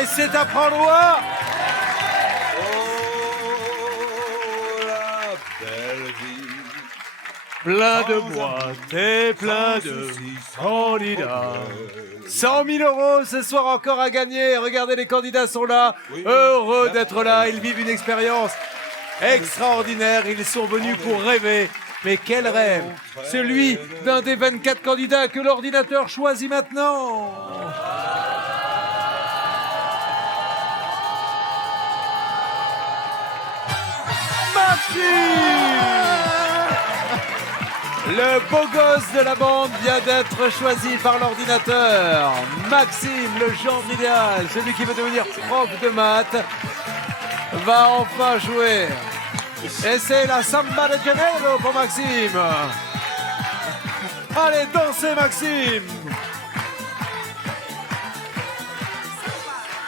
Et c'est à prendre au hasard. Plein de boîtes et plein de candidats. 100 000 € ce soir encore à gagner. Regardez, les candidats sont là, heureux d'être là. Ils vivent une expérience extraordinaire. Ils sont venus pour rêver. Mais quel rêve! Celui d'un des 24 candidats que l'ordinateur choisit maintenant. Le beau gosse de la bande vient d'être choisi par l'ordinateur. Maxime, le genre idéal, celui qui veut devenir prof de maths, va enfin jouer. Et c'est la samba de Janeiro pour Maxime. Allez, dansez Maxime.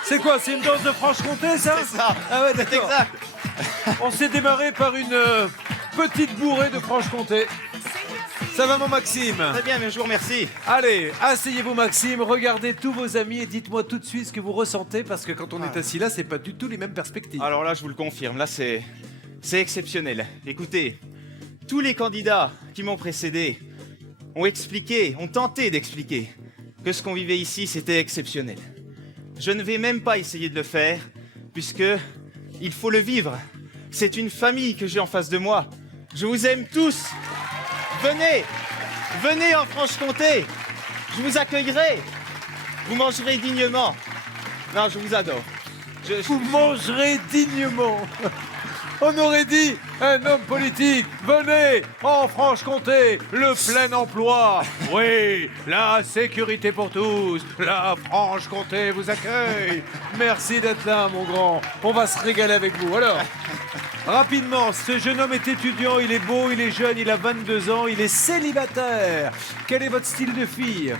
C'est quoi, c'est une danse de Franche-Comté, ça? C'est ça. Ah ouais, d'accord. Exact. On s'est démarré par une petite bourrée de Franche-Comté. Ça va mon Maxime? Très bien, mais je vous remercie. Allez, asseyez-vous Maxime, regardez tous vos amis et dites-moi tout de suite ce que vous ressentez, parce que quand on est assis là, c'est pas du tout les mêmes perspectives. Alors là, je vous le confirme, là c'est exceptionnel. Écoutez, tous les candidats qui m'ont précédé ont tenté d'expliquer que ce qu'on vivait ici, c'était exceptionnel. Je ne vais même pas essayer de le faire, puisque il faut le vivre. C'est une famille que j'ai en face de moi. Je vous aime tous. Venez en Franche-Comté. Je vous accueillerai. Vous mangerez dignement. Non, je vous adore. Vous mangerez dignement. On aurait dit un homme politique. Venez en Franche-Comté, le plein emploi. Oui, la sécurité pour tous. La Franche-Comté vous accueille. Merci d'être là, mon grand. On va se régaler avec vous. Alors, rapidement, ce jeune homme est étudiant, il est beau, il est jeune, il a 22 ans, il est célibataire. Quel est votre style de fille?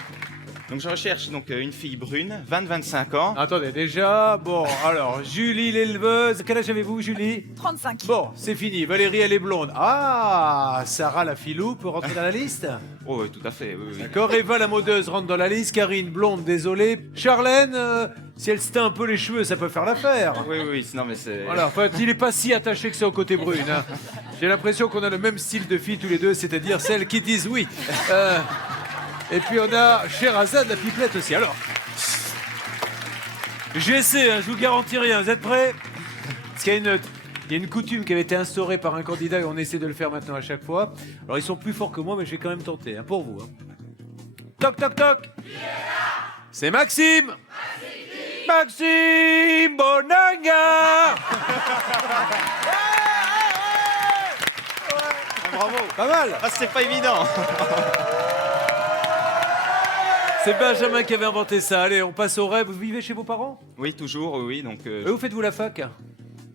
Donc je recherche une fille brune, 20-25 ans. Attendez, déjà, bon, alors, Julie l'éleveuse. Quel âge avez-vous, Julie? 35. Bon, c'est fini. Valérie, elle est blonde. Ah, Sarah la filou peut rentrer dans la liste? Oh oui, tout à fait, oui. D'accord, Eva la modeuse rentre dans la liste. Karine, blonde, désolée. Charlène, si elle se teint un peu les cheveux, ça peut faire l'affaire. Oui, non mais c'est... Voilà, enfin, il n'est pas si attaché que ça au côté brune. Hein. J'ai l'impression qu'on a le même style de fille tous les deux, c'est-à-dire celles qui disent oui. Et puis on a Sherazade, la pipelette aussi. Alors, j'essaie, hein, je vous garantis rien. Vous êtes prêts? Parce qu'il y a une coutume qui avait été instaurée par un candidat et on essaie de le faire maintenant à chaque fois. Alors ils sont plus forts que moi, mais je vais quand même tenter, hein, pour vous. Hein. Toc, toc, toc. C'est Maxime. Maxime Bonanga. Bravo. Pas mal. Ah, c'est pas évident. C'est Benjamin qui avait inventé ça. Allez, on passe au rêve. Vous vivez chez vos parents? Oui, toujours, oui. Donc, Et où faites-vous la fac? à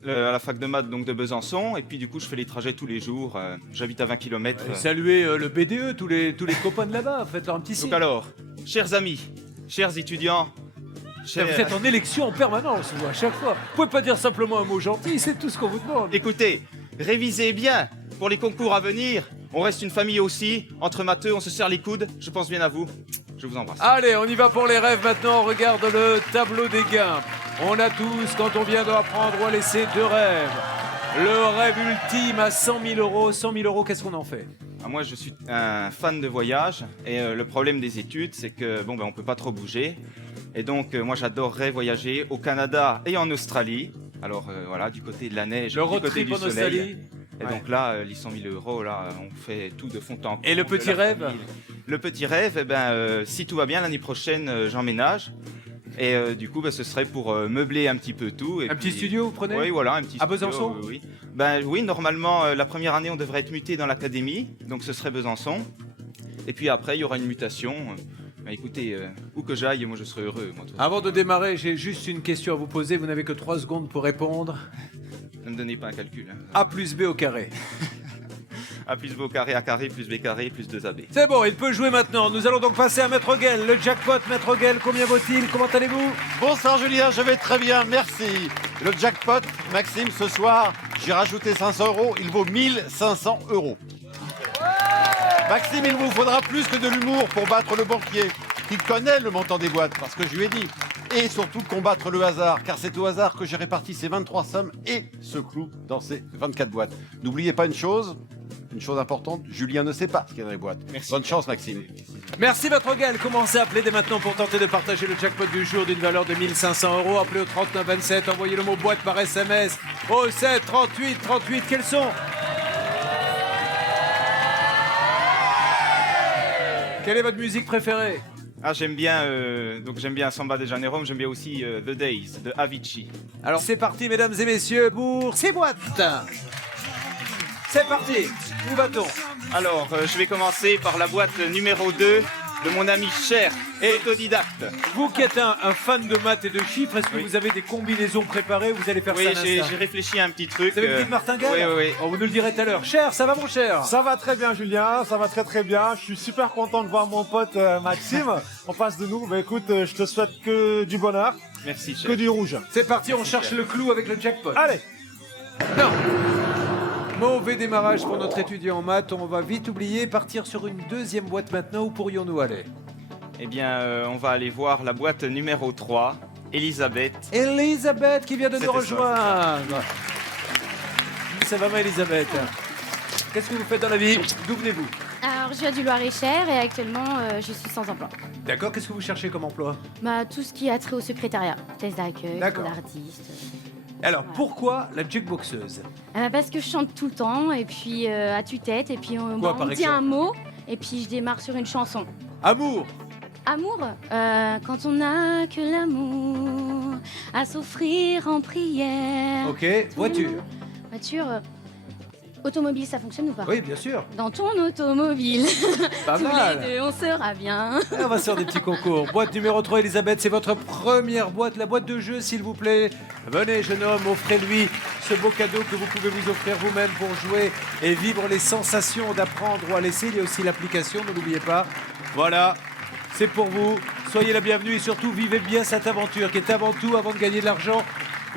la fac de maths donc, de Besançon. Et puis du coup, je fais les trajets tous les jours. J'habite à 20 km. Saluez le BDE, tous les copains de là-bas. Faites-leur un petit signe. Donc alors, chers amis, chers étudiants, Vous êtes en élection en permanence, vous, à chaque fois. Vous pouvez pas dire simplement un mot gentil, c'est tout ce qu'on vous demande. écoutez, révisez bien pour les concours à venir. On reste une famille aussi. Entre matheux, on se serre les coudes. Je pense bien à vous. Je vous embrasse. Allez, on y va pour les rêves maintenant. On regarde le tableau des gains. On a tous, quand on vient d'apprendre, à laisser 2 rêves. Le rêve ultime à 100 000 €. 100 000 €, qu'est-ce qu'on en fait? Moi, je suis un fan de voyage. Et le problème des études, c'est que on peut pas trop bouger. Et donc, moi, j'adorerais voyager au Canada et en Australie. Alors, voilà, du côté de la neige, Le du road côté trip du en soleil. Australie. Et donc là, les 100 000 €, là, on fait tout de fond en comble. Et le petit la rêve? famille. Le petit rêve, si tout va bien, l'année prochaine, j'emménage. Et du coup, ce serait pour meubler un petit peu tout. Et Un petit studio, vous prenez? Oui, voilà, un petit À studio. Besançon? Oui. Oui, normalement, la première année, on devrait être muté dans l'académie. Donc ce serait Besançon. Et puis après, il y aura une mutation. Écoutez, où que j'aille, moi, je serai heureux. Moi, Avant de démarrer, j'ai juste une question à vous poser. Vous n'avez que 3 secondes pour répondre. Ne me donnez pas un calcul. A plus B au carré. A plus B au carré, A carré, plus B carré, plus 2AB. C'est bon, il peut jouer maintenant. Nous allons donc passer à Maître Guel. Le jackpot, Maître Guel, combien vaut-il? Comment allez-vous? Bonsoir Julien, je vais très bien, merci. Le jackpot, Maxime, ce soir, j'ai rajouté 500 €, il vaut 1500 €. Maxime, il vous faudra plus que de l'humour pour battre le banquier, qui connaît le montant des boîtes, parce que je lui ai dit. et surtout combattre le hasard, car c'est au hasard que j'ai réparti ces 23 sommes et ce clou dans ces 24 boîtes. N'oubliez pas une chose importante, Julien ne sait pas ce qu'il y a dans les boîtes. Merci. Bonne chance, Maxime. Merci votre Gaël. Commencez à appeler dès maintenant pour tenter de partager le jackpot du jour d'une valeur de 1 500 €. Appelez au 3927, envoyez le mot boîte par SMS au 7 38 38. Quels sont? Quelle est votre musique préférée? Ah, j'aime bien Samba de Janeiro, mais j'aime bien aussi The Days de Avicii. Alors c'est parti mesdames et messieurs pour ces boîtes. C'est parti. Où va-t-on? Alors, je vais commencer par la boîte numéro 2 de mon ami Cher, autodidacte. Vous qui êtes un fan de maths et de chiffres, est-ce que Oui. vous avez des combinaisons préparées? Vous allez faire Oui, ça à j'ai l'instant. réfléchi à un petit truc. Vous avez une petite martingale? Oui, oui, oui. Oh, vous nous le direz tout à l'heure. Cher, ça va mon cher? Ça va très bien Julien, ça va très très bien. Je suis super content de voir mon pote Maxime en face de nous. Bah écoute, je te souhaite que du bonheur, Merci, que Cher. du rouge. C'est parti, on cherche le clou avec le jackpot. Allez, Non. Mauvais démarrage pour notre étudiant en maths. On va vite oublier. Partir sur une deuxième boîte maintenant. Où pourrions-nous aller? Eh bien, on va aller voir la boîte numéro 3, Elisabeth. Elisabeth qui vient de nous C'était ça. rejoindre. Ça va ma Elisabeth? Qu'est-ce que vous faites dans la vie? D'où venez-vous? Alors, je viens du Loir-et-Cher et actuellement, je suis sans emploi. D'accord, qu'est-ce que vous cherchez comme emploi? Bah, tout ce qui a trait au secrétariat, test d'accueil, D'accord. d'artiste. Alors, pourquoi la jukeboxeuse? Parce que je chante tout le temps et puis à tue-tête et puis on, Quoi, on par me dit exemple un mot et puis je démarre sur une chanson. Amour. Amour, quand on n'a que l'amour à s'offrir en prière. Ok, voiture. Voiture, automobile, ça fonctionne ou pas? Oui, bien sûr. Dans ton automobile, Pas tous mal. les deux, on sera bien. Et on va sur des petits concours. Boîte numéro 3, Elisabeth, c'est votre première boîte. La boîte de jeu, s'il vous plaît. Venez, jeune homme, offrez-lui ce beau cadeau que vous pouvez vous offrir vous-même pour jouer et vivre les sensations d'apprendre ou à laisser. Il y a aussi l'application, ne l'oubliez pas. Voilà, c'est pour vous. Soyez la bienvenue et surtout, vivez bien cette aventure qui est avant tout, avant de gagner de l'argent,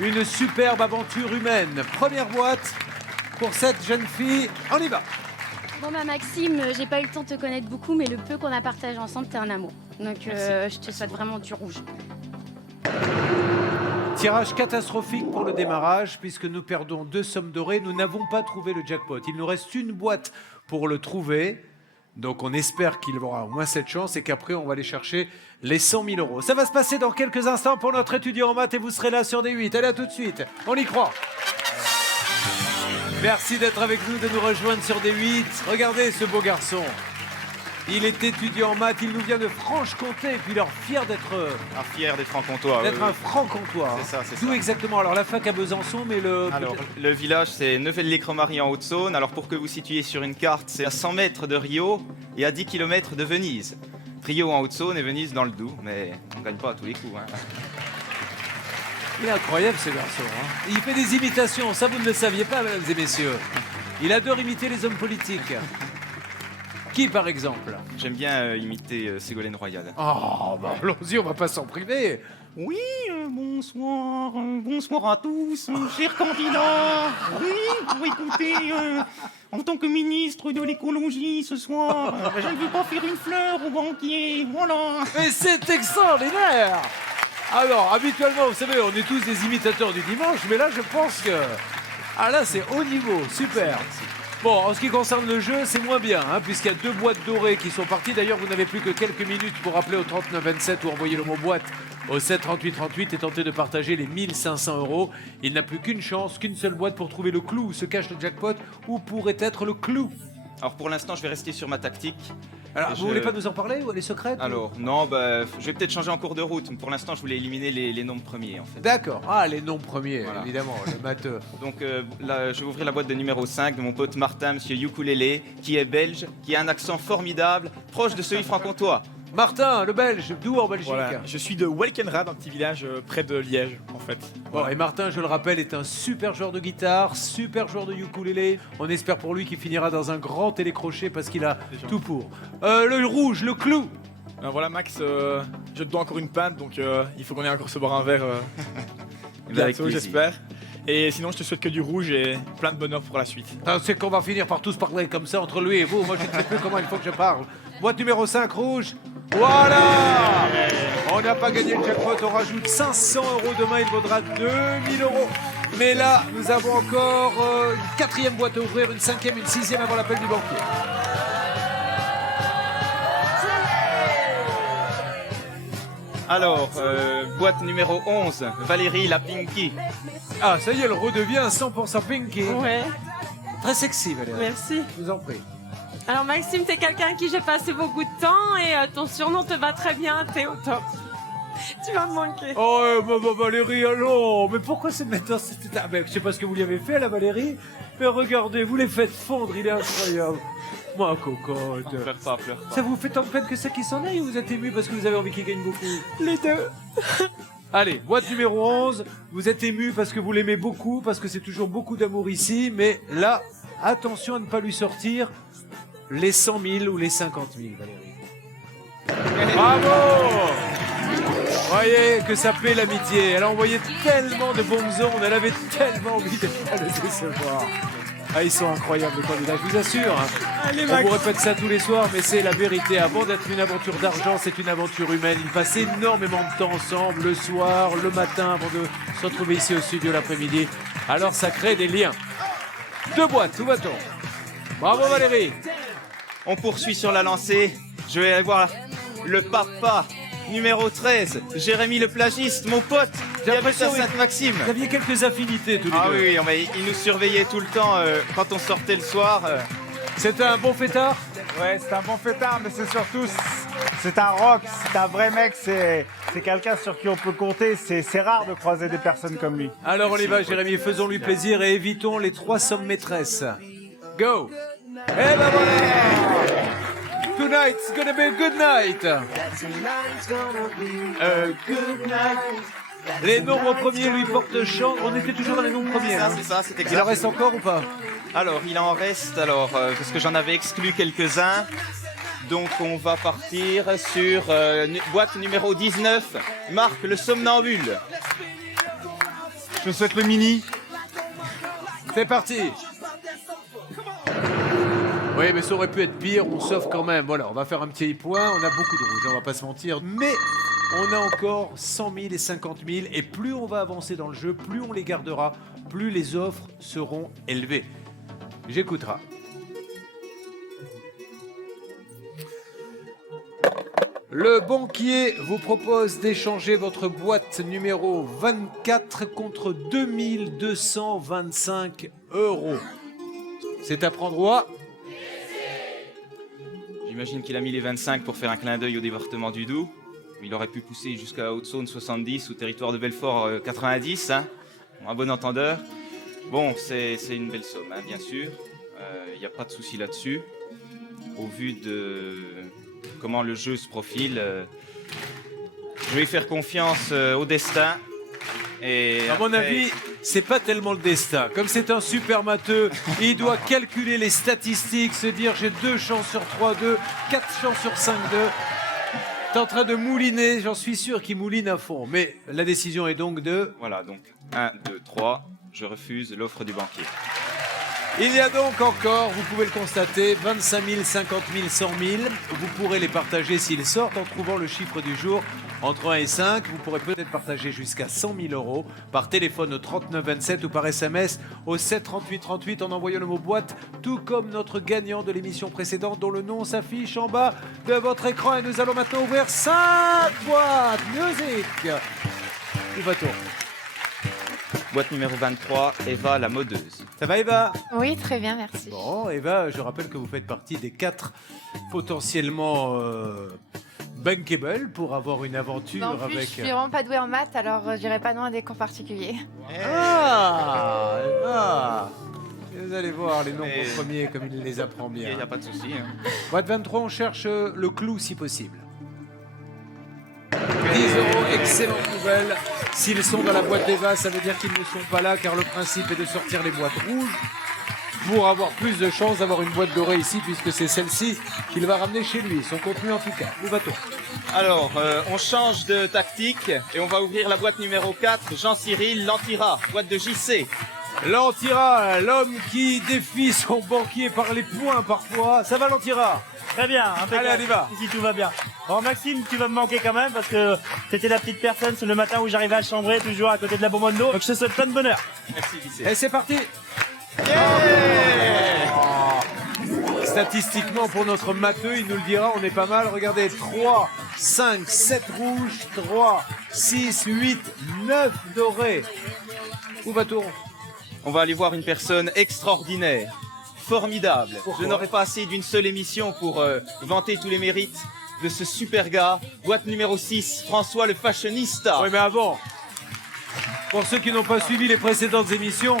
une superbe aventure humaine. Première boîte pour cette jeune fille. On y va. Bon bah Maxime, j'ai pas eu le temps de te connaître beaucoup, mais le peu qu'on a partagé ensemble, t'es un amour. Donc je te souhaite vraiment du rouge. Tirage catastrophique pour le démarrage, puisque nous perdons 2 sommes dorées. Nous n'avons pas trouvé le jackpot. Il nous reste une boîte pour le trouver. Donc on espère qu'il aura au moins cette chance et qu'après on va aller chercher les 100 000 €. Ça va se passer dans quelques instants pour notre étudiant en maths et vous serez là sur des 8. Allez, à tout de suite. On y croit. Merci d'être avec nous, de nous rejoindre sur des 8. Regardez ce beau garçon. Il est étudiant en maths, il nous vient de Franche-Comté et puis il est fier d'être Fier des francs-comtois. un franc-comtois. C'est ça, c'est D'où ça. exactement? Alors la fac à Besançon, mais le... Alors, le village, c'est Neuvelle-les-Cremaries en Haute-Saône. Alors, pour que vous situiez sur une carte, c'est à 100 mètres de Rio et à 10 km de Venise. Rio en Haute-Saône et Venise dans le Doubs, mais on ne gagne pas à tous les coups. Hein. Il est incroyable ce garçon. Hein. Il fait des imitations, ça vous ne le saviez pas, mesdames et messieurs. Il adore imiter les hommes politiques. Qui par exemple? J'aime bien imiter Ségolène Royal. Oh, bah allons-y, on va pas s'en priver. Oui, bonsoir, bonsoir à tous, chers candidats. Oui, écoutez, en tant que ministre de l'écologie ce soir, je ne veux pas faire une fleur au banquier, voilà. Mais c'est extraordinaire. Alors, habituellement, vous savez, on est tous des imitateurs du dimanche, mais là, je pense que... Ah là, c'est haut niveau, super. Bon, en ce qui concerne le jeu, c'est moins bien, hein, puisqu'il y a 2 boîtes dorées qui sont parties. D'ailleurs, vous n'avez plus que quelques minutes pour appeler au 3927 ou envoyer le mot boîte au 7 38 38 et tenter de partager les 1 500 €. Il n'a plus qu'une chance, qu'une seule boîte pour trouver le clou où se cache le jackpot, où pourrait être le clou. Alors pour l'instant, je vais rester sur ma tactique. Alors, Et vous je- voulez pas nous en parler ou elle est secrète ou- Alors, non, bah, je vais peut-être changer en cours de route. Pour l'instant, je voulais éliminer les nombres premiers, en fait. D'accord. Ah, les noms premiers, Voilà. évidemment, le matheux. Donc là, je vais ouvrir la boîte de numéro 5 de mon pote Martin, monsieur Ukulele, qui est belge, qui a un accent formidable, proche de celui franc-comtois. Martin, le Belge, d'où en Belgique? Voilà, je suis de Welkenrad, un petit village près de Liège, en fait. Bon, et Martin, je le rappelle, est un super joueur de guitare, super joueur de ukulélé. On espère pour lui qu'il finira dans un grand télécrochet parce qu'il a C'est gentil. tout pour. Le rouge, le clou. Voilà Max, je te dois encore une panne, donc il faut qu'on ait encore se boire un verre Eh ben, avec bientôt, plaisir. j'espère. Et sinon, je te souhaite que du rouge et plein de bonheur pour la suite. Ah, c'est qu'on va finir par tous parler comme ça entre lui et vous. Moi, je ne sais plus comment il faut que je parle. Boîte numéro 5, rouge. Voilà. On n'a pas gagné le jackpot, on rajoute 500 euros. Demain, il vaudra 2000 euros. Mais là, nous avons encore une quatrième boîte à ouvrir, une cinquième, une sixième avant l'appel du banquier. Alors, boîte numéro 11, Valérie la Pinky. Ah, ça y est, elle redevient 100% Pinky. Ouais, Très sexy, Valérie. merci. Je vous en prie. Alors Maxime, t'es quelqu'un avec qui j'ai passé beaucoup de temps et ton surnom te va très bien, t'es au top. Tu vas me manquer. Oh, Valérie, allons. Mais pourquoi c'est maintenant cet état? Je sais pas ce que vous lui avez fait, la Valérie. Mais regardez, vous les faites fondre, il est incroyable. Moi, cocotte. Pleure pas, pleure pas. Ça vous fait tant de peine que ça qu'il s'en aille ou vous êtes ému parce que vous avez envie qu'il gagne beaucoup? Les deux. Allez, boîte numéro 11. Vous êtes ému parce que vous l'aimez beaucoup, parce que c'est toujours beaucoup d'amour ici. Mais là, attention à ne pas lui sortir les 100 000 ou les 50 000, Valérie. Bravo! Voyez que ça plaît l'amitié. Elle a envoyé tellement de bombes ondes, elle avait tellement envie de pas le décevoir. Ah, ils sont incroyables les candidats, je vous assure. Allez, On vous répète ça tous les soirs, mais c'est la vérité. Avant d'être une aventure d'argent, c'est une aventure humaine. Ils passent énormément de temps ensemble, le soir, le matin, avant de se retrouver ici au studio l'après-midi. Alors ça crée des liens. 2 boîtes, où va-t-on? Bravo Valérie. On poursuit sur la lancée. Je vais aller voir le papa numéro 13, Jérémy le plagiste, mon pote, qui habite à l'impression, Sainte-Maxime. Vous aviez quelques affinités tous les Ah deux. oui, il nous surveillait tout le temps quand on sortait le soir. C'était un bon fêtard? Ouais, c'est un bon fêtard, mais c'est surtout, c'est un rock, c'est un vrai mec, c'est quelqu'un sur qui on peut compter. C'est rare de croiser des personnes comme lui. Alors on y va Jérémy, faisons-lui plaisir et évitons les 3 sommes maîtresses. Go! Et ben voilà! Tonight's gonna be a good night! Les nombres premiers lui portent chance. On était toujours dans les nombres premiers. Ça, hein. c'est ça, c'est Il en exact. reste encore ou pas? Alors, il en reste, parce que j'en avais exclu quelques-uns. Donc, on va partir sur boîte numéro 19, Marc le somnambule. Je souhaite le mini. C'est parti! Oui, mais ça aurait pu être pire, on s'offre quand même. Voilà, on va faire un petit point, on a beaucoup de rouge, on va pas se mentir, mais on a encore 100 000 et 50 000, et plus on va avancer dans le jeu, plus on les gardera, plus les offres seront élevées. J'écoutera. Le banquier vous propose d'échanger votre boîte numéro 24 contre 2225 €. C'est à prendre au... J'imagine qu'il a mis les 25 pour faire un clin d'œil au département du Doubs. Il aurait pu pousser jusqu'à Haute-Saône 70 ou territoire de Belfort 90, hein, un bon entendeur. Bon, c'est une belle somme, hein, bien sûr. Il n'y a pas de souci là-dessus. Au vu de comment le jeu se profile, je vais faire confiance au destin. Et À mon après- avis, c'est pas tellement le destin. Comme c'est un super matheux, il doit calculer les statistiques, se dire j'ai 2 chances sur 3-2, 4 chances sur 5-2. T'es en train de mouliner, j'en suis sûr qu'il mouline à fond. Mais la décision est donc de... Voilà, donc 1, 2, 3, je refuse l'offre du banquier. Il y a donc encore, vous pouvez le constater, 25 000, 50 000, 100 000. Vous pourrez les partager s'ils sortent en trouvant le chiffre du jour entre 1 et 5. Vous pourrez peut-être partager jusqu'à 100 000 € par téléphone au 39 27 ou par SMS au 7 38 38 en envoyant le mot boîte, tout comme notre gagnant de l'émission précédente dont le nom s'affiche en bas de votre écran. Et nous allons maintenant ouvrir 5 boîtes. Musique. Où va-t-on? Boîte numéro 23, Eva la modeuse. Ça va Eva? Oui, très bien, merci. Bon, Eva, je rappelle que vous faites partie des 4 potentiellement bankable pour avoir une aventure En plus, avec... je suis vraiment pas douée en maths, alors je dirais pas non à des cours particuliers. Ah, Eva. Vous allez voir les nombres Mais- premiers comme il les apprend Il bien. n'y a pas de souci. Hein. Boîte 23, on cherche le clou si possible. 10 €, excellente nouvelle. S'ils sont dans la boîte d'Eva, ça veut dire qu'ils ne sont pas là, car le principe est de sortir les boîtes rouges pour avoir plus de chances d'avoir une boîte dorée ici, puisque c'est celle-ci qu'il va ramener chez lui, son contenu en tout cas. Où va-t-on? Alors, on change de tactique et on va ouvrir la boîte numéro 4, Jean-Cyril Lantira, boîte de JC. Lantira, l'homme qui défie son banquier par les points parfois. Ça va Lantira? Très bien, impeccable. Allez, on y va. Ici tout va bien. Bon, Maxime, tu vas me manquer quand même parce que t'étais la petite personne le matin où j'arrivais à chambrer, toujours à côté de la bonbonne d'eau. Donc je te souhaite plein de bonheur. Merci, Vissé. Et c'est parti. Statistiquement, pour notre matheux, il nous le dira, on est pas mal. Regardez, 3, 5, 7 rouges, 3, 6, 8, 9 dorés. Où va-t-on? On va aller voir une personne extraordinaire, formidable. Pourquoi? Je n'aurais pas assez d'une seule émission pour vanter tous les mérites de ce super gars. Boîte numéro 6, François le fashionista. Oui, mais avant, pour ceux qui n'ont pas suivi les précédentes émissions,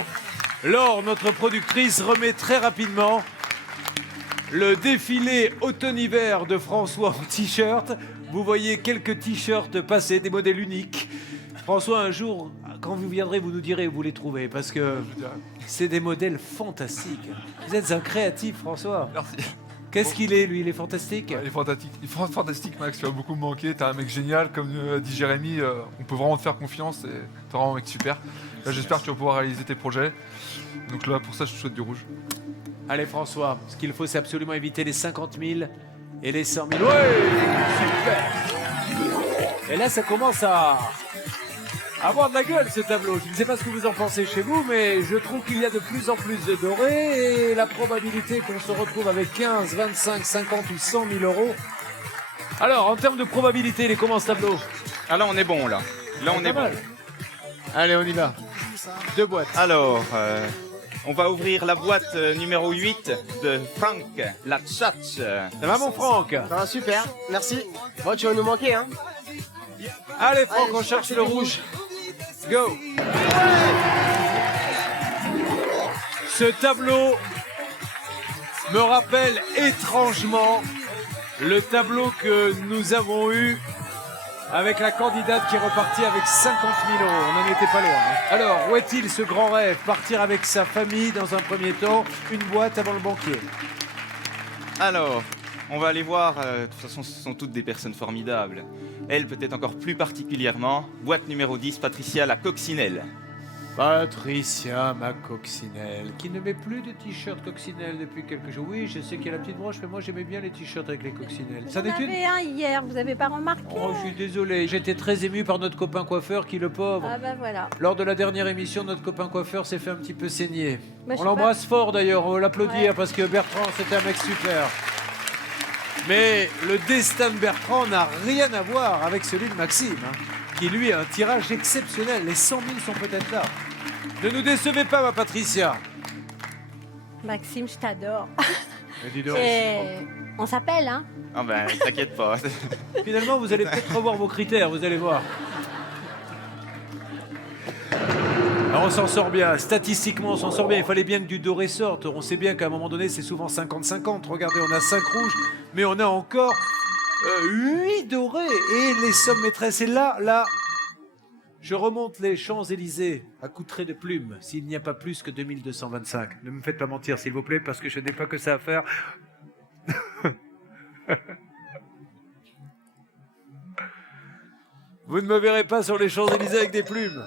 Laure, notre productrice, remet très rapidement le défilé automne-hiver de François en t-shirt. Vous voyez quelques t-shirts passer, des modèles uniques. François, un jour, quand vous viendrez, vous nous direz où vous les trouvez, parce que c'est des modèles fantastiques. Vous êtes un créatif, François. Merci. Qu'est-ce qu'il est, lui? Il est fantastique? Il est fantastique. Il est fantastique, Max. Tu vas beaucoup me manquer. T'es un mec génial. Comme dit Jérémy, on peut vraiment te faire confiance. Et t'es vraiment un mec super. Là, j'espère que tu vas pouvoir réaliser tes projets. Donc là, pour ça, je te souhaite du rouge. Allez, François, ce qu'il faut, c'est absolument éviter les 50 000 et les 100 000. Ouais, super. Et là, ça commence à avoir de la gueule, ce tableau. Je ne sais pas ce que vous en pensez chez vous, mais je trouve qu'il y a de plus en plus de dorés et la probabilité qu'on se retrouve avec 15, 25, 50 ou 100 000 euros. Alors, en termes de probabilité, il est comment ce tableau? Ah là, on est bon, là. Là, on est bon. Allez, on y va. 2 boîtes. Alors, on va ouvrir la boîte numéro 8 de Franck, la tchatch. Ça va, mon Franck? Ça va super, merci. Bon, tu vas nous manquer, hein. Allez, Franck, on cherche le rouge. Go. Ce tableau me rappelle étrangement le tableau que nous avons eu avec la candidate qui est repartie avec 50 000 euros. On n'en était pas loin. Hein. Alors, où est-il ce grand rêve? Partir avec sa famille dans un premier temps, une boîte avant le banquier. Alors, on va aller voir. De toute façon, ce sont toutes des personnes formidables. Elle, peut-être encore plus particulièrement. Boîte numéro 10, Patricia la coccinelle. Patricia, ma coccinelle, qui ne met plus de t-shirt coccinelle depuis quelques jours. Oui, je sais qu'il y a la petite broche, mais moi j'aimais bien les t-shirts avec les coccinelles. J'en avais un hier, vous avez pas remarqué? Oh, je suis désolé, j'étais très ému par notre copain coiffeur qui, le pauvre, Ah bah voilà. lors de la dernière émission, notre copain coiffeur s'est fait un petit peu saigner. Bah, je On sais l'embrasse fort d'ailleurs, on va l'applaudir Ouais. parce que Bertrand, c'était un mec super. Mais le destin de Bertrand n'a rien à voir avec celui de Maxime, hein, qui lui a un tirage exceptionnel. Les 100 000 sont peut-être là. Ne nous décevez pas, ma Patricia. Maxime, je t'adore. Dis donc. Et on s'appelle, hein? Ah ben, t'inquiète pas. Finalement, vous allez peut-être revoir vos critères, vous allez voir. Alors, on s'en sort bien. Statistiquement, on s'en sort bien. Il fallait bien que du doré sorte. On sait bien qu'à un moment donné, c'est souvent 50-50. Regardez, on a 5 rouges, mais on a encore 8 dorés. Et les sommes maîtresses. Et là, je remonte les Champs-Élysées à coups de trait de plume, s'il n'y a pas plus que 2225. Ne me faites pas mentir, s'il vous plaît, parce que je n'ai pas que ça à faire. Vous ne me verrez pas sur les Champs-Élysées avec des plumes.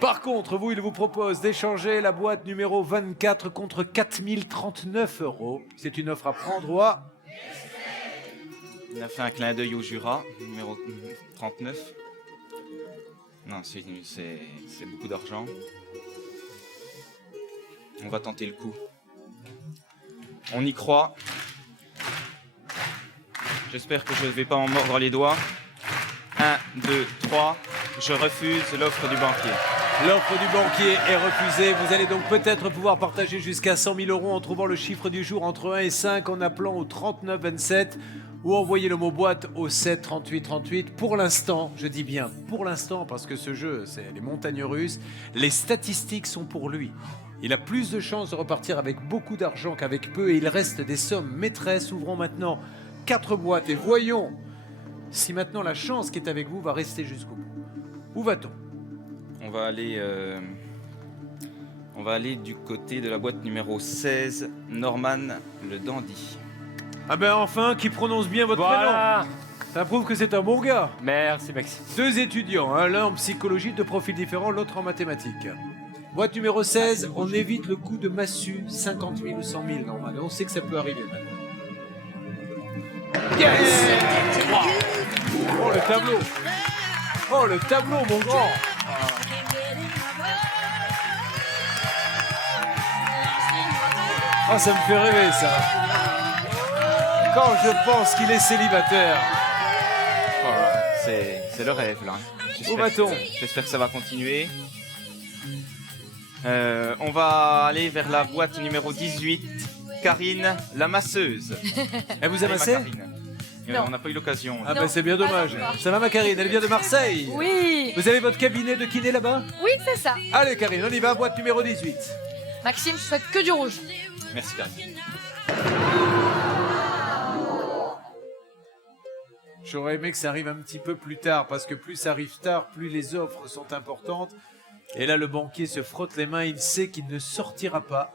Par contre, vous, il vous propose d'échanger la boîte numéro 24 contre 4039 euros. C'est une offre à prendre ou à... On a fait un clin d'œil au Jura, numéro 39. Non, c'est beaucoup d'argent. On va tenter le coup. On y croit. J'espère que je ne vais pas en mordre les doigts. 1, 2, 3. Je refuse l'offre du banquier. L'offre du banquier est refusée. Vous allez donc peut-être pouvoir partager jusqu'à 100 000 euros en trouvant le chiffre du jour entre 1 et 5 en appelant au 39 27 ou envoyez le mot boîte au 7 38 38. Pour l'instant, je dis bien pour l'instant parce que ce jeu, c'est les montagnes russes, les statistiques sont pour lui. Il a plus de chances de repartir avec beaucoup d'argent qu'avec peu et il reste des sommes maîtresses. Ouvrons maintenant 4 boîtes et voyons si maintenant la chance qui est avec vous va rester jusqu'au bout. Où va-t-on? On va aller du côté de la boîte numéro 16, Norman le dandy. Ah ben enfin, qui prononce bien votre Voilà. prénom. Ça prouve que c'est un bon gars. Merci Maxime. 2 étudiants, hein, l'un en psychologie de profil différent, l'autre en mathématiques. Boîte numéro 16, on évite le coup de massue, 50 000 ou 100 000 normal. On sait que ça peut arriver maintenant. Yes. Oh, le tableau. Oh, le tableau, mon grand. Oh, ça me fait rêver, ça. Quand je pense qu'il est célibataire. Oh, c'est le rêve, là. Où va-t-on? J'espère que ça va continuer. On va aller vers la boîte numéro 18. Karine, la masseuse. Elle vous a Allez, massé? ma Karine. On n'a pas eu l'occasion. Ah bah c'est bien dommage. Ça va ma Karine, elle vient de Marseille. Oui. Vous avez votre cabinet de kiné là-bas? Oui, c'est ça. Allez Karine, on y va, boîte numéro 18. Maxime, je souhaite que du rouge. Merci Karine. J'aurais aimé que ça arrive un petit peu plus tard, parce que plus ça arrive tard, plus les offres sont importantes. Et là, le banquier se frotte les mains, il sait qu'il ne sortira pas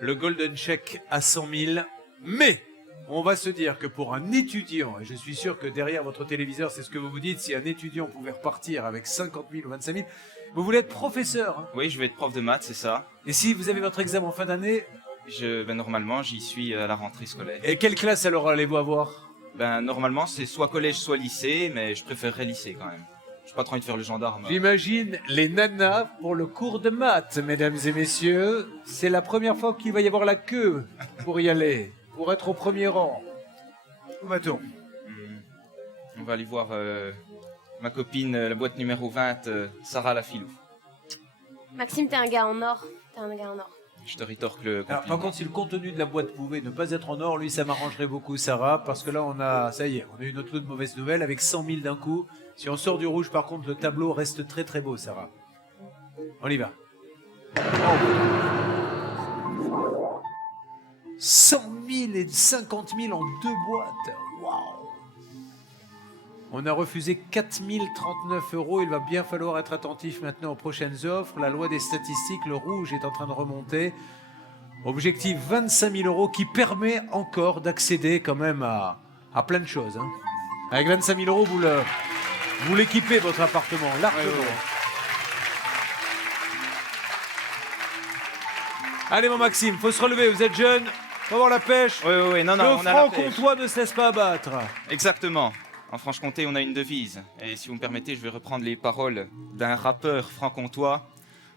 le golden check à 100 000. Mais on va se dire que pour un étudiant, et je suis sûr que derrière votre téléviseur, c'est ce que vous vous dites, si un étudiant pouvait repartir avec 50 000 ou 25 000, vous voulez être professeur, hein? Oui, je vais être prof de maths, c'est ça. Et si vous avez votre examen en fin d'année? Normalement, j'y suis à la rentrée scolaire. Et quelle classe alors allez-vous avoir? Normalement, c'est soit collège, soit lycée, mais je préférerais lycée quand même. J'ai pas trop envie de faire le gendarme. J'imagine les nanas pour le cours de maths, mesdames et messieurs. C'est la première fois qu'il va y avoir la queue pour y aller, pour être au premier rang. Où va-t-on? On va aller voir ma copine, la boîte numéro 20, Sarah la filou. Maxime, t'es un gars en or. T'es un gars en or. Je te rétorque le compliment. Alors, par contre, si le contenu de la boîte pouvait ne pas être en or, lui, ça m'arrangerait beaucoup, Sarah, parce que là, ça y est, on a eu notre lot de mauvaises nouvelles avec 100 000 d'un coup. Si on sort du rouge, par contre, le tableau reste très très beau, Sarah. On y va. 100 000 et 50 000 en 2 boîtes. Waouh! On a refusé 4 039 €. Il va bien falloir être attentif maintenant aux prochaines offres. La loi des statistiques, le rouge est en train de remonter. Objectif 25 000 € qui permet encore d'accéder quand même à plein de choses, hein. Avec 25 000 €, vous l'équipez, votre appartement, largement. Ouais. Allez, mon Maxime, faut se relever, vous êtes jeune, faut avoir la pêche. Oui, non, le on a la pêche. franc-comtois ne se laisse pas abattre. Exactement. En Franche-Comté, on a une devise. Et si vous me permettez, je vais reprendre les paroles d'un rappeur franc-comtois.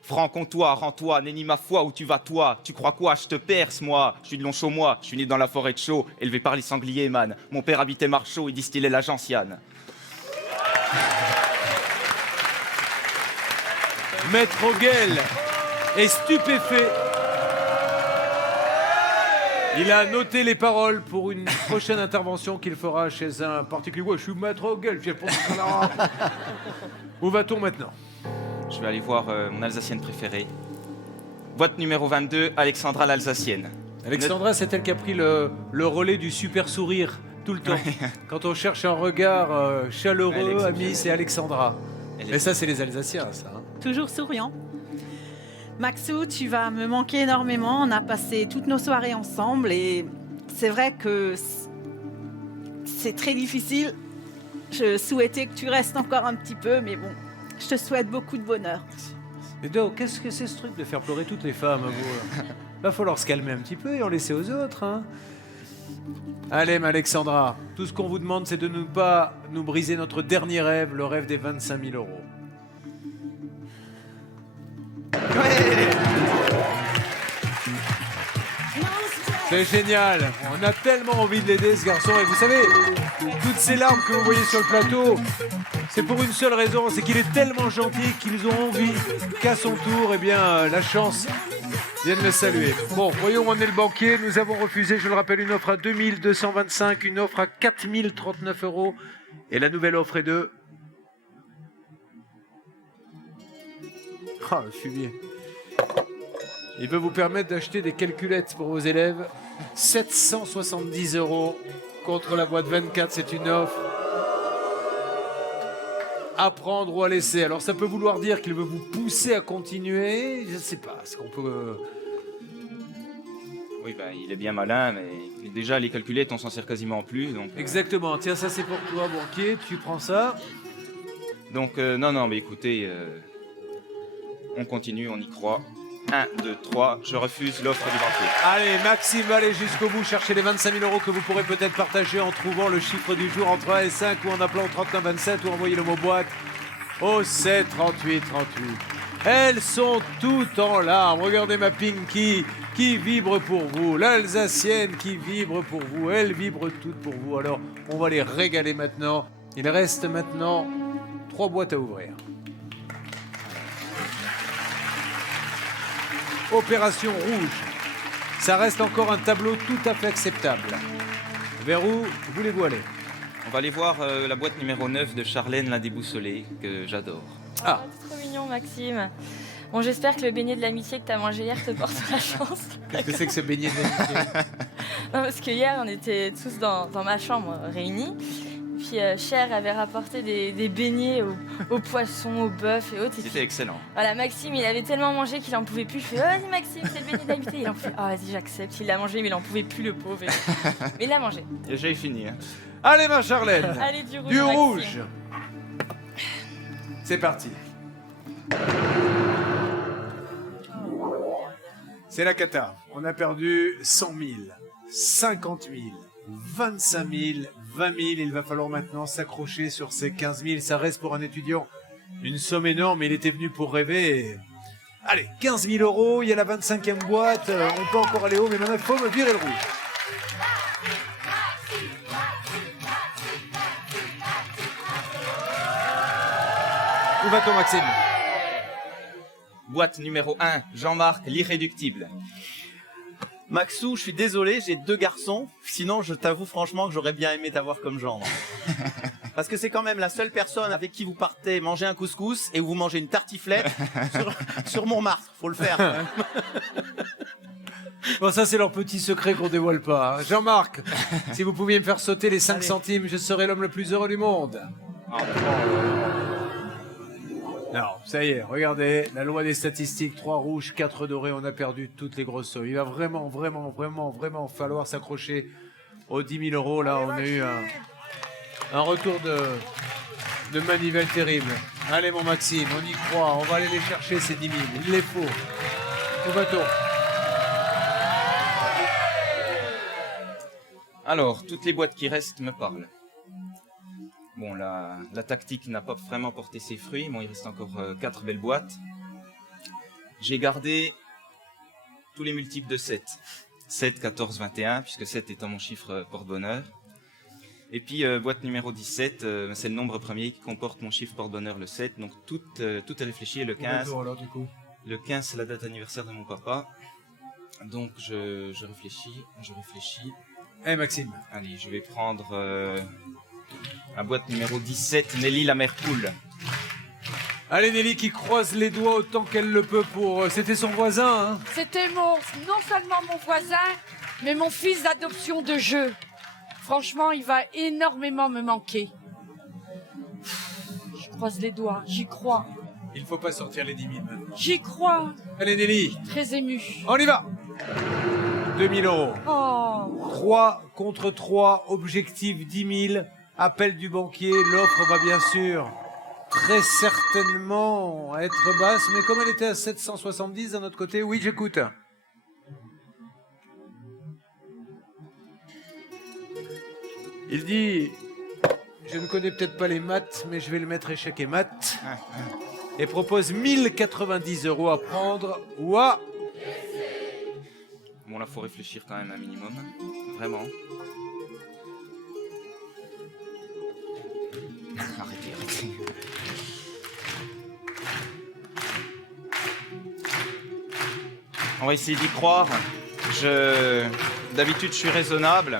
Franc-comtois, rends-toi, nenni ma foi, où tu vas toi? Tu crois quoi? Je te perce, moi. Je suis de Longchaumois, je suis né dans la forêt de Chaux, élevé par les sangliers, man. Mon père habitait Marchaux, il distillait la gentiane. Maître Auguel est stupéfait. Il a noté les paroles pour une prochaine intervention qu'il fera chez un particulier. Ouais, je suis Maître Auguel, je viens pour là. Où va-t-on maintenant? Je vais aller voir mon Alsacienne préférée. Boîte numéro 22, Alexandra l'Alsacienne. Alexandra, c'est elle qui a pris le relais du super sourire tout le temps. Quand on cherche un regard chaleureux, ami, c'est Alexandra. Et ça, c'est les Alsaciens, ça. Hein. Toujours souriant. Maxou, tu vas me manquer énormément. On a passé toutes nos soirées ensemble et c'est vrai que c'est très difficile. Je souhaitais que tu restes encore un petit peu, mais bon, je te souhaite beaucoup de bonheur. Mais donc, qu'est-ce que c'est ce truc de faire pleurer toutes les femmes, vous? Va falloir se calmer un petit peu et en laisser aux autres, hein. Allez, ma Alexandra, tout ce qu'on vous demande, c'est de ne pas nous briser notre dernier rêve, le rêve des 25 000 €. C'est génial, on a tellement envie de l'aider ce garçon et vous savez, toutes ces larmes que vous voyez sur le plateau, c'est pour une seule raison, c'est qu'il est tellement gentil qu'ils ont envie qu'à son tour, eh bien, la chance vienne le saluer. Bon, voyons où en est le banquier, nous avons refusé, je le rappelle, une offre à 2 225, une offre à 4 039 € et la nouvelle offre est de... Ah, le fumier. Il peut vous permettre d'acheter des calculettes pour vos élèves. 770 € contre la boîte 24, c'est une offre. À prendre ou à laisser. Alors ça peut vouloir dire qu'il veut vous pousser à continuer. Je ne sais pas, est-ce qu'on peut... Oui, il est bien malin, mais déjà les calculettes, on s'en sert quasiment plus. Donc, Exactement, tiens, ça c'est pour toi, banquier, tu prends ça. Donc, non, mais écoutez, on continue, on y croit. 1, 2, 3, je refuse l'offre du banquier. Allez, Maxime va aller jusqu'au bout, chercher les 25 000 € que vous pourrez peut-être partager en trouvant le chiffre du jour entre 1 et 5 ou en appelant au 3927 ou envoyer le mot boîte au 7 38 38. Elles sont toutes en larmes. Regardez ma Pinky qui vibre pour vous, l'Alsacienne qui vibre pour vous. Elles vibrent toutes pour vous. Alors, on va les régaler maintenant. Il reste maintenant 3 boîtes à ouvrir. Opération rouge. Ça reste encore un tableau tout à fait acceptable. Vers où voulez-vous aller? On va aller voir la boîte numéro 9 de Charlène la déboussolée, que j'adore. Ah, c'est trop mignon, Maxime. Bon, j'espère que le beignet de l'amitié que t'as mangé hier te portera chance. Qu'est-ce que c'est que ce beignet de l'amitié? Non, parce que hier, on était tous dans ma chambre réunis. Puis Cher avait rapporté des beignets au poisson, au bœuf et autres. C'était excellent. Voilà, Maxime, il avait tellement mangé qu'il en pouvait plus. Je fais, oh, vas-y Maxime, c'est le beignet d'amitié. Il en fait, oh vas-y, j'accepte. Il l'a mangé, mais il en pouvait plus, le pauvre. Mais il l'a mangé. Et j'ai fini. Hein. Allez, ma Charlène. Allez, du rouge. Du Maxime. rouge. C'est parti. C'est la cata. On a perdu 100 000, 50 000, 25 000, 20 000. Il va falloir maintenant s'accrocher sur ces 15 000. Ça reste pour un étudiant une somme énorme. Il était venu pour rêver. Allez, 15 000 €. Il y a la 25e boîte. On peut encore aller haut, mais maintenant il faut me virer le rouge. Où va-t-on, Maxime? Boîte numéro 1, Jean-Marc, l'irréductible. Maxou, je suis désolé, j'ai 2 garçons. Sinon, je t'avoue franchement que j'aurais bien aimé t'avoir comme gendre. Parce que c'est quand même la seule personne avec qui vous partez manger un couscous et où vous mangez une tartiflette sur Montmartre. Faut le faire. Quand même. Bon, ça, c'est leur petit secret qu'on dévoile pas. Hein. Jean-Marc, si vous pouviez me faire sauter les 5 centimes, je serais l'homme le plus heureux du monde. Non, ça y est, regardez, la loi des statistiques, 3 rouges, 4 dorés, on a perdu toutes les grosses sommes. Il va vraiment falloir s'accrocher aux 10 000 €. Là, on a eu un retour de manivelle terrible. Allez, mon Maxime, on y croit, on va aller les chercher, ces 10 000, il les faut. Au bateau. Alors, toutes les boîtes qui restent me parlent. Bon, la tactique n'a pas vraiment porté ses fruits. Bon, il reste encore 4 belles boîtes. J'ai gardé tous les multiples de 7. 7, 14, 21, puisque 7 étant mon chiffre porte-bonheur. Et puis, boîte numéro 17, c'est le nombre premier qui comporte mon chiffre porte-bonheur, le 7. Donc, tout est réfléchi. Et le 15, alors, du coup. Le 15, c'est la date anniversaire de mon papa. Donc, je réfléchis. Eh, Maxime. Allez, je vais prendre... la boîte numéro 17, Nelly la mère poule. Allez, Nelly qui croise les doigts autant qu'elle le peut pour... C'était son voisin, hein? C'était non seulement mon voisin, mais mon fils d'adoption de jeu. Franchement, il va énormément me manquer. Je croise les doigts, j'y crois. Il faut pas sortir les 10 000 maintenant. J'y crois. Allez, Nelly. Très ému. On y va. 2 000 €. Oh. 3 contre 3, objectif 10 000. Appel du banquier, l'offre va bien sûr très certainement être basse, mais comme elle était à 770 d'un autre côté, oui, j'écoute. Il dit, je ne connais peut-être pas les maths, mais je vais le mettre échec et maths, et propose 1090 € à prendre ou à... Bon, là, faut réfléchir quand même un minimum, vraiment. Arrêtez. On va essayer d'y croire. D'habitude, je suis raisonnable.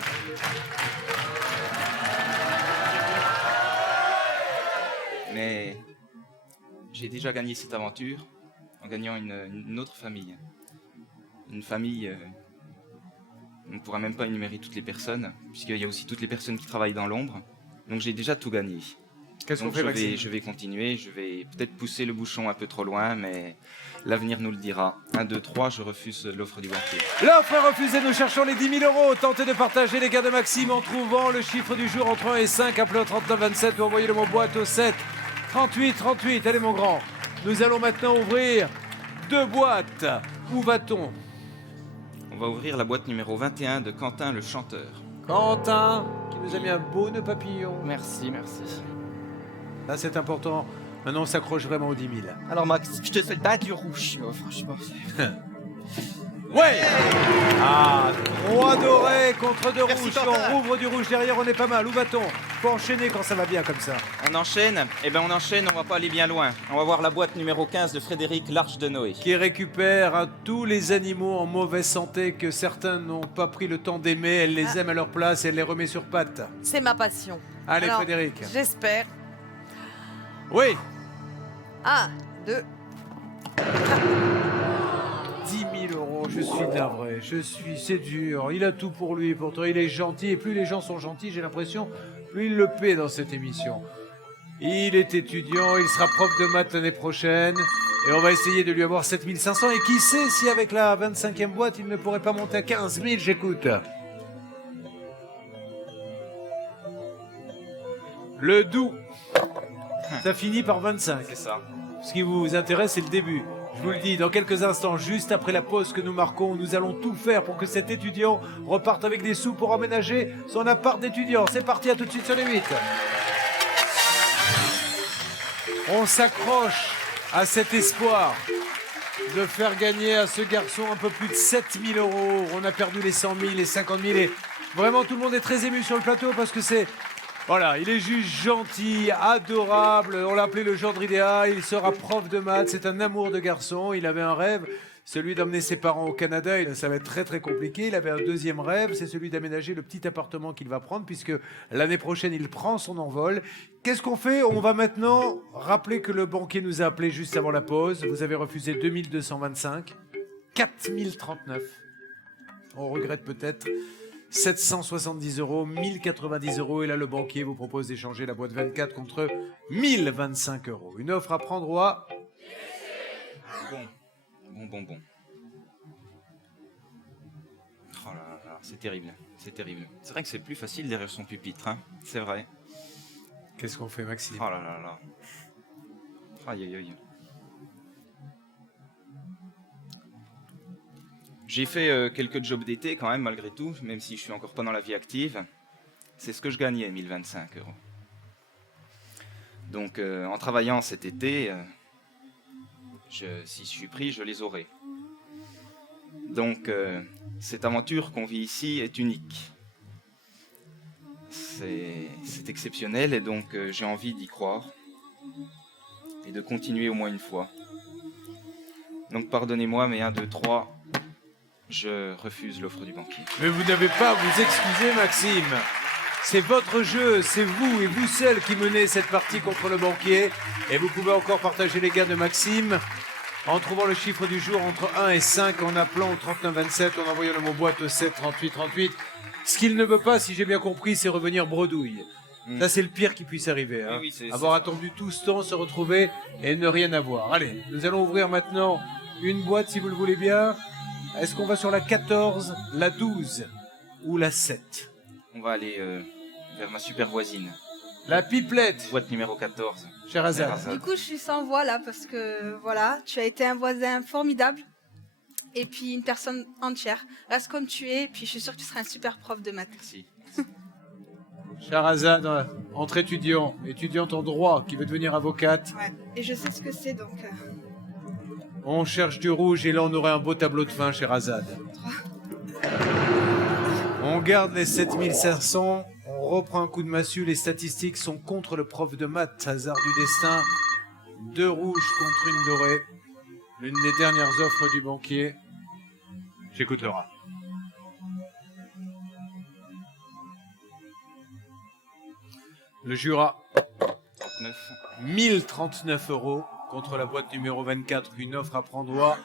Mais j'ai déjà gagné cette aventure en gagnant une autre famille. Une famille... on ne pourra même pas énumérer toutes les personnes, puisqu'il y a aussi toutes les personnes qui travaillent dans l'ombre. Donc j'ai déjà tout gagné. Qu'est-ce qu'on fait, Maxime ? Je vais continuer, je vais peut-être pousser le bouchon un peu trop loin, mais l'avenir nous le dira. 1, 2, 3, je refuse l'offre du banquier. L'offre est refusée, nous cherchons les 10 000 €. Tentez de partager les gains de Maxime en trouvant le chiffre du jour entre 1 et 5. Appelez au 3927 ou envoyez le mot boîte au 7 38 38. Allez, mon grand. Nous allons maintenant ouvrir 2 boîtes Où va-t-on? On va ouvrir la boîte numéro 21 de Quentin le chanteur. Quentin, qui nous a mis un beau nœud papillon. Merci, merci. Là, c'est important. Maintenant, on s'accroche vraiment aux 10 000. Alors Max, je te souhaite pas du rouge, franchement. Ouais. Ah, 3 dorés contre 2 Merci, rouges. Si Quentin. on rouvre du rouge derrière, on est pas mal. Où va-t-on? Faut enchaîner quand ça va bien comme ça. On enchaîne? Eh ben on enchaîne, on va pas aller bien loin. On va voir la boîte numéro 15 de Frédéric, l'Arche de Noé. Qui récupère tous les animaux en mauvaise santé que certains n'ont pas pris le temps d'aimer. Elle les aime à leur place et elle les remet sur pattes. C'est ma passion. Allez, Alors, Frédéric. J'espère. Oui. 1, 2. 10 000 euros, je suis navré, c'est dur, il a tout pour lui, pourtant il est gentil, et plus les gens sont gentils, j'ai l'impression, plus il le paie dans cette émission. Il est étudiant, il sera prof de maths l'année prochaine, et on va essayer de lui avoir 7 500, et qui sait si avec la 25e boîte, il ne pourrait pas monter à 15 000, j'écoute. Le Doubs, ça finit par 25. C'est ça. Ce qui vous intéresse, c'est le début. Je vous le dis, dans quelques instants, juste après la pause que nous marquons, nous allons tout faire pour que cet étudiant reparte avec des sous pour emménager son appart d'étudiant. C'est parti, à tout de suite sur les 8. On s'accroche à cet espoir de faire gagner à ce garçon un peu plus de 7 000 euros. On a perdu les 100 000, les 50 000 et vraiment tout le monde est très ému sur le plateau parce que c'est... Voilà, il est juste gentil, adorable, on l'a appelé le gendre idéal, il sera prof de maths, c'est un amour de garçon, il avait un rêve, celui d'emmener ses parents au Canada, et ça va être très très compliqué, il avait un deuxième rêve, c'est celui d'aménager le petit appartement qu'il va prendre, puisque l'année prochaine il prend son envol. Qu'est-ce qu'on fait? On va maintenant rappeler que le banquier nous a appelé juste avant la pause, vous avez refusé 2225, 4039, on regrette peut-être, 770 euros, 1090 euros. Et là, le banquier vous propose d'échanger la boîte 24 contre 1025 euros. Une offre à prendre au A. Bon. Oh là là, c'est terrible, c'est terrible. C'est vrai que c'est plus facile derrière son pupitre, hein. C'est vrai. Qu'est-ce qu'on fait, Maxime? Oh là là là. Aïe aïe aïe. J'ai fait quelques jobs d'été quand même, malgré tout, même si je suis encore pas dans la vie active. C'est ce que je gagnais, 1025 euros. Donc, en travaillant cet été, si je suis pris, je les aurai. Donc, cette aventure qu'on vit ici est unique. C'est exceptionnel et donc j'ai envie d'y croire et de continuer au moins une fois. Donc, pardonnez-moi, mais 1, 2, 3... Je refuse l'offre du banquier. Mais vous n'avez pas à vous excuser, Maxime. C'est votre jeu, c'est vous et vous seul qui menez cette partie contre le banquier. Et vous pouvez encore partager les gains de Maxime en trouvant le chiffre du jour entre 1 et 5, en appelant au 3927, en envoyant le mot boîte au 7 38 38. Ce qu'il ne veut pas, si j'ai bien compris, c'est revenir bredouille. Ça, c'est le pire qui puisse arriver. Hein. Oui, avoir attendu tout ce temps, se retrouver et ne rien avoir. Allez, nous allons ouvrir maintenant une boîte, si vous le voulez bien. Est-ce qu'on va sur la 14, la 12 ou la 7? On va aller vers ma super voisine. La pipelette. Boîte numéro 14. Sherazade. Du coup, je suis sans voix là parce que voilà, tu as été un voisin formidable et puis une personne entière. Reste comme tu es et puis je suis sûre que tu seras un super prof de maths. Merci. Sherazade, entre étudiant, étudiante en droit qui veut devenir avocate. Ouais. Et je sais ce que c'est donc. On cherche du rouge et là on aurait un beau tableau de fin chez Razad. On garde les 7500, on reprend un coup de massue, les statistiques sont contre le prof de maths, hasard du destin. 2 rouges contre 1 dorée. L'une des dernières offres du banquier. J'écoute Laura. Le Jura. 1039 euros. Contre la boîte numéro 24, une offre à prendre au A.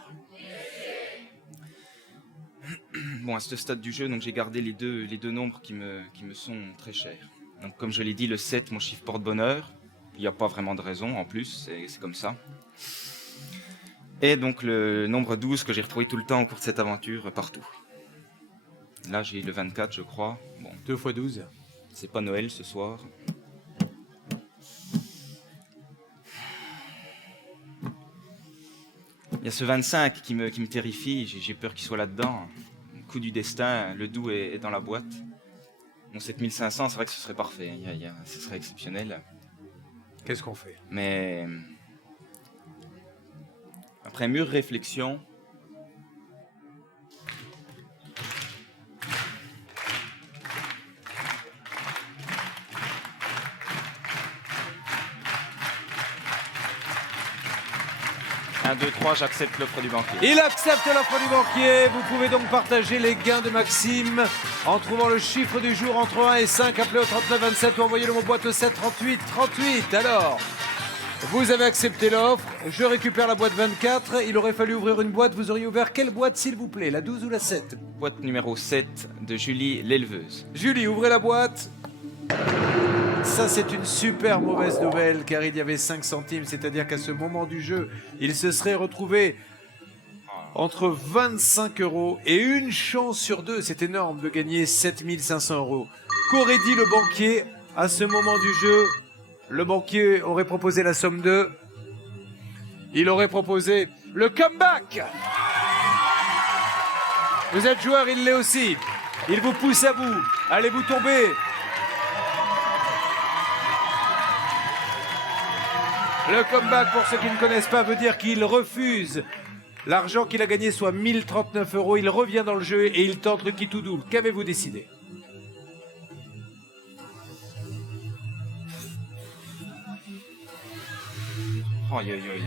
Bon, à ce stade du jeu, donc j'ai gardé les deux nombres qui me sont très chers. Donc, comme je l'ai dit, le 7, mon chiffre porte-bonheur. Il n'y a pas vraiment de raison, en plus, c'est comme ça. Et donc le nombre 12 que j'ai retrouvé tout le temps au cours de cette aventure, partout. Là, j'ai le 24, je crois. Bon. 2 x 12. C'est pas Noël ce soir. Il y a ce 25 qui me terrifie, j'ai peur qu'il soit là-dedans. Coup du destin, le doux est dans la boîte. Bon, 7500, c'est vrai que ce serait parfait, ce serait exceptionnel. Qu'est-ce qu'on fait? Mais après mûre réflexion, un, 2, 3, j'accepte l'offre du banquier. Il accepte l'offre du banquier. Vous pouvez donc partager les gains de Maxime en trouvant le chiffre du jour entre 1 et 5. Appelez au 3927 ou envoyez le mot boîte au 7 38 38. Alors, vous avez accepté l'offre. Je récupère la boîte 24. Il aurait fallu ouvrir une boîte. Vous auriez ouvert quelle boîte, s'il vous plaît? La 12 ou la 7? Boîte numéro 7 de Julie l'éleveuse. Julie, ouvrez la boîte. Ça, c'est une super mauvaise nouvelle, car il y avait 5 centimes, c'est-à-dire qu'à ce moment du jeu, il se serait retrouvé entre 25 € et une chance sur 2, c'est énorme, de gagner 7500 €. Qu'aurait dit le banquier à ce moment du jeu? Le banquier aurait proposé la somme de... Il aurait proposé le comeback. Vous êtes joueur, il l'est aussi. Il vous pousse à bout. Allez-vous tomber? Le comeback, pour ceux qui ne connaissent pas, veut dire qu'il refuse l'argent qu'il a gagné, soit 1039 €. Il revient dans le jeu et il tente le qui tout double. Qu'avez-vous décidé? Aïe, aïe, aïe.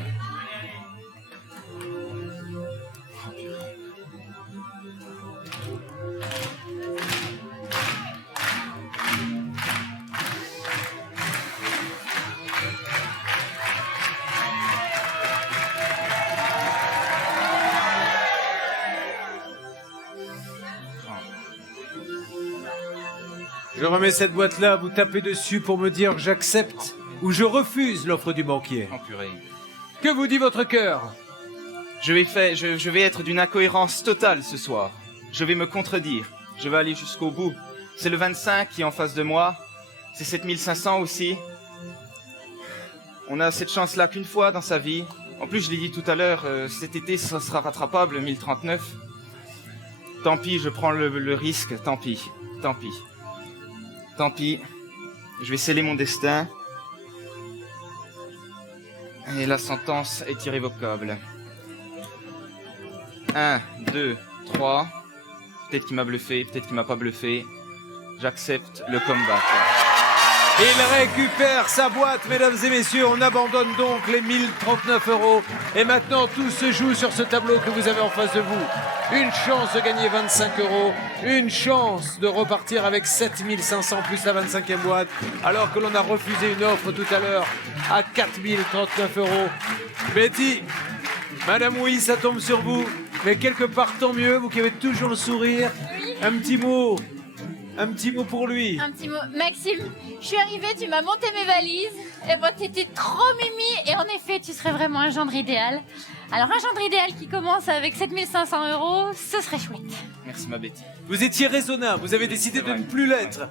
Je remets cette boîte-là, vous tapez dessus pour me dire j'accepte ou je refuse l'offre du banquier. Oh, purée. Que vous dit votre cœur? Je vais être d'une incohérence totale ce soir. Je vais me contredire. Je vais aller jusqu'au bout. C'est le 25 qui est en face de moi. C'est 7500 aussi. On a cette chance-là qu'une fois dans sa vie. En plus, je l'ai dit tout à l'heure, cet été, ça sera rattrapable, 1039. Tant pis, je prends le risque. Tant pis. Tant pis. Tant pis. Je vais sceller mon destin. Et la sentence est irrévocable. 1, 2, 3. Peut-être qu'il m'a bluffé, peut-être qu'il m'a pas bluffé. J'accepte le comeback. Il récupère sa boîte, mesdames et messieurs. On abandonne donc les 1039 €. Et maintenant, tout se joue sur ce tableau que vous avez en face de vous. Une chance de gagner 25 €. Une chance de repartir avec 7500 plus la 25e boîte. Alors que l'on a refusé une offre tout à l'heure à 4039 €. Betty, Madame, oui, ça tombe sur vous. Mais quelque part, tant mieux, vous qui avez toujours le sourire. Oui. Un petit mot pour lui. Un petit mot. Maxime, je suis arrivée, tu m'as monté mes valises. Et bon, t'étais trop mimi. Et en effet, tu serais vraiment un gendre idéal. Alors, un gendre idéal qui commence avec 7500 €, ce serait chouette. Merci, ma Betty. Vous étiez raisonnable, vous avez décidé de ne plus l'être.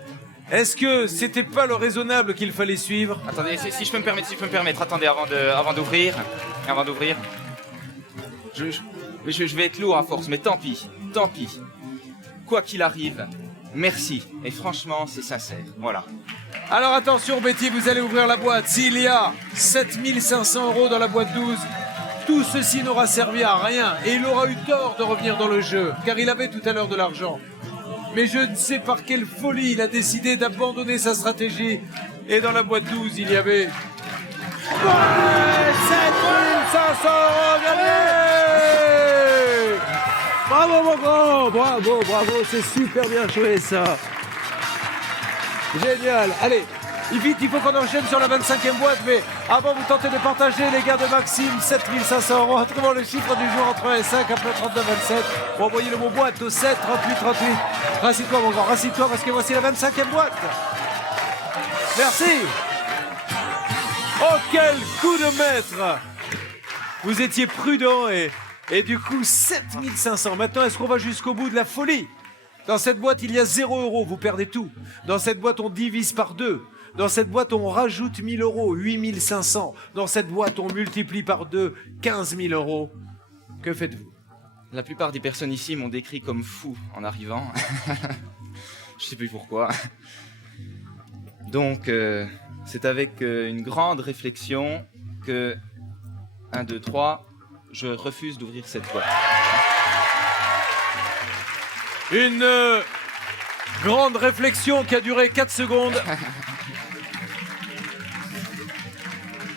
Est-ce que c'était pas le raisonnable qu'il fallait suivre? Attendez, si je peux me permettre, attendez, avant d'ouvrir. Je vais être lourd à force, mais tant pis. Quoi qu'il arrive, merci. Et franchement, c'est sincère. Voilà. Alors attention Betty, vous allez ouvrir la boîte. S'il y a 7500 € dans la boîte 12, tout ceci n'aura servi à rien et il aura eu tort de revenir dans le jeu, car il avait tout à l'heure de l'argent. Mais je ne sais par quelle folie il a décidé d'abandonner sa stratégie. Et dans la boîte 12, il y avait... 7500 € gagnés! Bravo mon grand, bravo, c'est super bien joué ça. Génial, allez, vite, il faut qu'on enchaîne sur la 25e boîte, mais avant vous tentez de partager les gains de Maxime, 7500 € en trouvant le chiffre du jour entre 1 et 5, après 3927, pour envoyer le mot boîte au 7 38 38. Rassis-toi mon grand, rassis-toi parce que voici la 25e boîte. Merci. Oh quel coup de maître. Vous étiez prudent et du coup 7500. Maintenant est-ce qu'on va jusqu'au bout de la folie? Dans cette boîte il y a 0 €, vous perdez tout. Dans cette boîte on divise par 2. Dans cette boîte on rajoute 1000 €, 8500. Dans cette boîte on multiplie par 2, 15 000 €. Que faites-vous? La plupart des personnes ici m'ont décrit comme fou en arrivant. Je sais plus pourquoi. Donc, c'est avec une grande réflexion que 1, 2, 3, je refuse d'ouvrir cette boîte. Une grande réflexion qui a duré 4 secondes.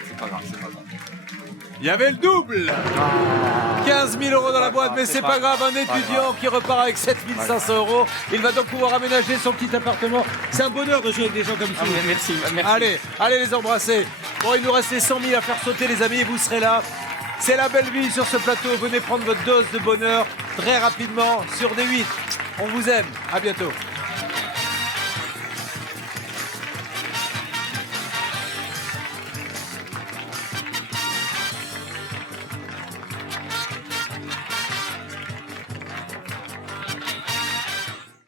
C'est pas grave, c'est pas grave. Il y avait le double. 15 000 € dans la boîte, mais c'est pas grave. Un étudiant qui repart avec 7 500 €. Il va donc pouvoir aménager son petit appartement. C'est un bonheur de jouer avec des gens comme ça. Merci. Allez les embrasser. Bon, il nous reste les 100 000 à faire sauter, les amis, et vous serez là. C'est la belle vie sur ce plateau. Venez prendre votre dose de bonheur très rapidement sur D8. On vous aime. À bientôt.